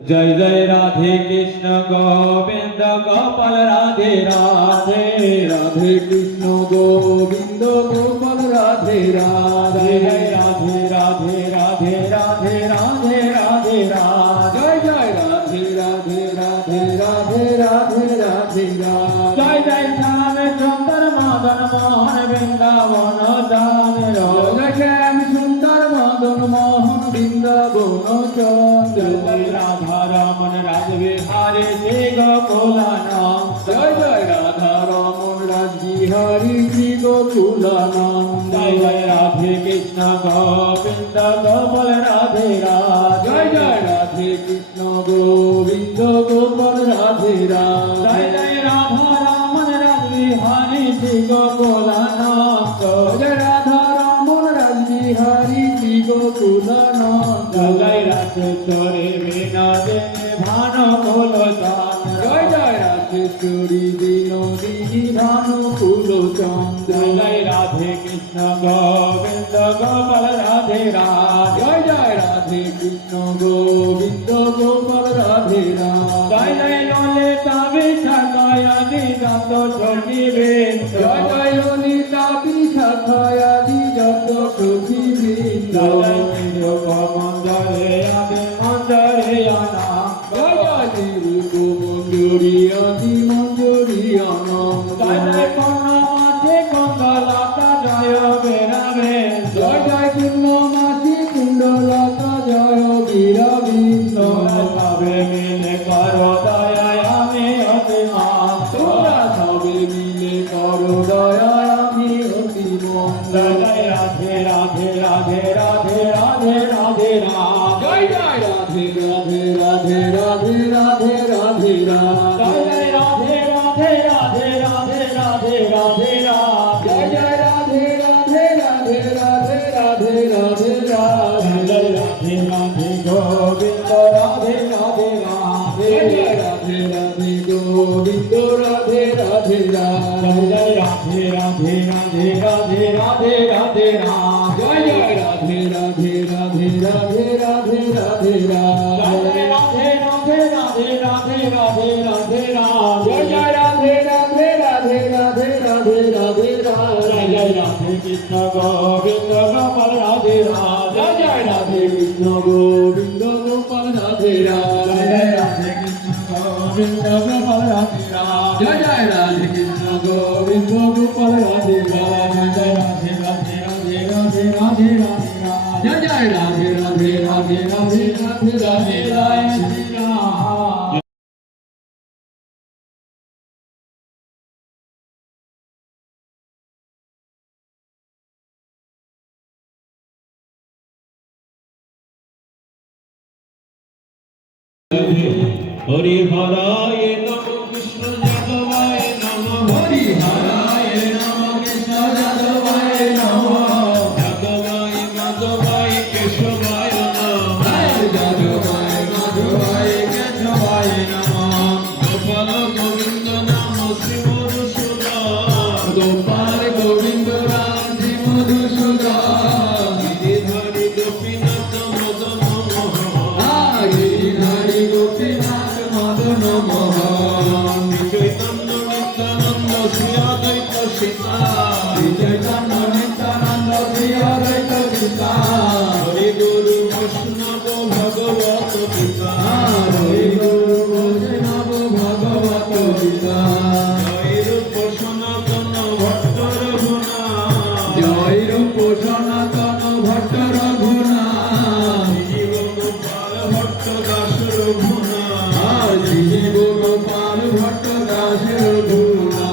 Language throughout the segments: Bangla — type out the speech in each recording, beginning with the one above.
जय जय राधे कृष्ण गोविंद गोपाल राधे राधे राधे कृष्ण गोविंद गोपाल राधे राधे जय राधे राधे राधे राधे राधे राधे राधे जय जय राधे राधे राधे राधे राधे राधे जय जय श्याम सुंदर मदन मोहन वृंदावन धाम जय श्याम सुंदर मदन मोहन वृंदावन चंद्र जय राधा रमन राज विहारी श्री गोकुलानंद जय जय राधा रमन राज बिहारी श्री गोकुलानंद जय जय राधे कृष्ण गोविंद गोपाल राधे राधे जय जय राधे कृष्ण गोविंद गोपाल राधे राधे जय जय राधा रमन राज विहारी श्री गोकुलानंद जय राधा रमन राज बिहारी श्री गोकुलानंद जय राधेश्वरी विनोदे भानुकुल जय जय राधेश्वरी विनोदिनी भानुकुल चंद्र जय राधे कृष्ण गोविंद गोपाल राधे राधे जय जय राधे कृष्ण गोविंद गोपाल राधे राधे जय जय ललिता विशाखायादि যত সখী বৃন্দ जय जय ललिता विशाखायादि যত সখী বৃন্দ জয় নিরূপ মঞ্জরে আদি মঞ্জরে আনাম জয় জয় নিরূপ মঞ্জুরি আদি মঞ্জুরি আনন্দ জয় জয় কর্ণমাসে কন্দলতা জয় বেরাবে জয় জয় পূর্ণমাসী কুণ্ডলতা জয় বীরবৃন্দ সবে মিলে করো দয়ায় আমি অতিমান তোরা সবে মিলে করো দয়া আমি অতি জয় জয় রাধে রাধে রাধে রাধে রাধে রাধে রাধে জয় জয় রাধে রাধে রাধে রাধে রাধে রাধে জয় রাধে জয় রাধে রাধে রাধে রাধে রাধে রাধে জয় জয় রাধে রাধে রাধে রাধে রাধে রাধে রাধে জয় রাধে রাধে গোবিন্দ রাধে রাধে রাধে জয় রাধে রাধে গোবিন্দ রাধে রাধে রাধে জয় রাধে রাধে রাধে রাধে রাধে রাধে রাধে জয় জয় রাধে রাধে রাধে রাধে রাধে রাধে জয় রাধে রাধে রাধে রাধে রাধে রাধে রাধে জয় জয় রাধে রাধে রাধে রাধে রাধে রাধে জয় জয় রাধে কৃষ্ণ গোবিন্দ গোপাল রাধে রাধে জয় জয় রাধে কৃষ্ণ গোবিন্দ গোপাল রাধে জয় রাধে জয় রাধে কৃষ্ণ গোবিন্দ গোপাল রাধে রাধে জয় জয় রাধে কৃষ্ণ গোবিন্দ গোপাল রাধে রাধে জয় রাধে রাধে রাধে রাধে রাধে রাধে জয় জয় রাধে রাধে রাধে রাধে রাধে রাধে জয় শ্রী রাম হরি হরায় নম কৃষ্ণ যাদবায় নম হরি হরায় নম কৃষ্ণ যাদবায় নম যাদবায় মাধবায় কেশবায় নম যাদবায় মাধবায় কেশবায় নম গোপাল গোবিন্দ নাম শ্রী মধুসূদন গোপাল গোবিন্দ রাম শ্রী মধুসূদন গিরিধারী গোপীনাথ মদন মোহন গিরিধারী গোপীনাথ মদন মোহন চৈতন্য নিত্যানন্দ শ্রী অদ্বৈত সীতা চৈতন্য নিত্যানন্দ শ্রী অদ্বৈত গীতা হরি গুরু বৈষ্ণব ভগবত গীতা হরি গুরু বৈষ্ণব ভগবত গীতা জয় রূপ সনাতন ভট্ট রঘুনা জয় রূপ সনাতন ভট্ট রঘুনা জীব গোপাল ভট্ট দাস রঘুনা শ্রী গোপাল ভট্ট দাস রঘুনা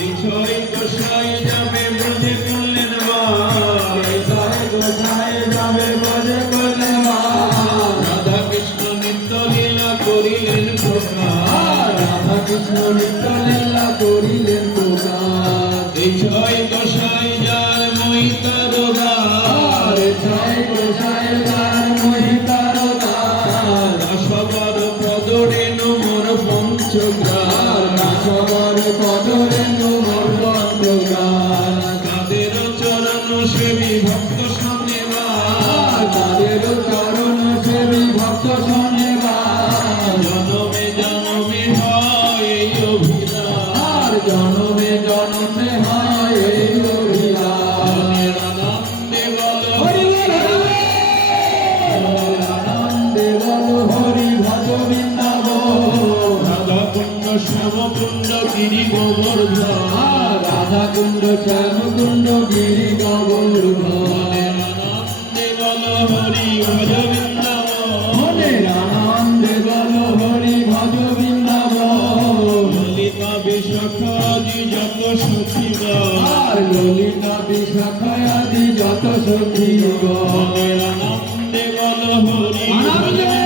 এই ছয় গোসাই যাবে ব্রজে করলেন বার জয় গোসাই যাবে বজে বলে রাধা কৃষ্ণ নিত্য লীলা করিলেন প্রকাশ রাধা কৃষ্ণ নিত্য লীলা করিলেন প্রকাশ এই ছয় গোসাই যার মহিতার দ্বার জয় গোসাই তার মহিতার দাস সবার পদরেণু মোর পঞ্চগ্রাম সবার পদরেন্দু মোর বন্ধগান তাদের চরণ সেবী ভক্ত সামনে তাদের চরণ সেবী ভক্ত শোনেবার শ্যাম কুণ্ড গিরি গোবর্ধন আনন্দে বল হরি ভজ বৃন্দাবন মনের আনন্দে বল হরি ভজ বৃন্দাবন ললিতা বিশাখাদি যত সখীগণ আর ললিতা বিশাখায়াদি যত সখীগণ মনের আনন্দে বল হরি ভজ আনন্দে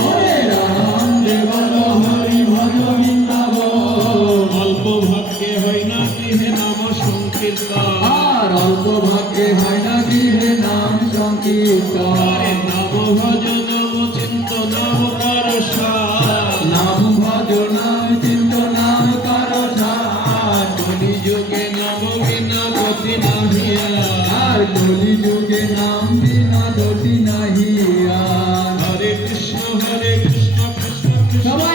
মনের আনন্দে বল হরি ভজ বৃন্দাবন অল্প ভাগ্যে হয় না গৃহে নাম সংকীর্তন আর অল্প ভাগ্যে হয় না গৃহে নাম সংকীর্তন আরে নব ভজ নব চিন্ত নব পরশা নাম ভজ নাম চিন্ত নাম কর সার কলি যুগে নব বিনা গতি নাহিয়া আর কলি যুগে নাম বিনা দোষী নাহি আর হরে কৃষ্ণ কৃষ্ণ কৃষ্ণ সবাই